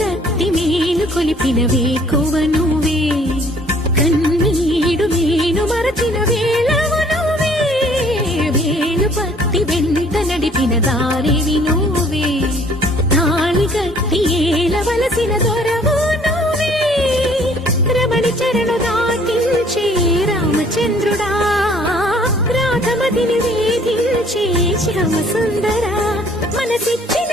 తట్టి మేలు కొలిపిన వేకువ నువ్వే, కన్నీడు నేను మరచిన వేళవు నువ్వే, వేలు పట్టి వెంట నడిపిన దారివి నువ్వే, తాళి కట్టి ఏలవలసిన దొరవు నువ్వే, రమణి చరణు దాటించే రామచంద్రుడా, రాధమతిని వేధించే శ్యామ సుందరా, మనసిచ్చిన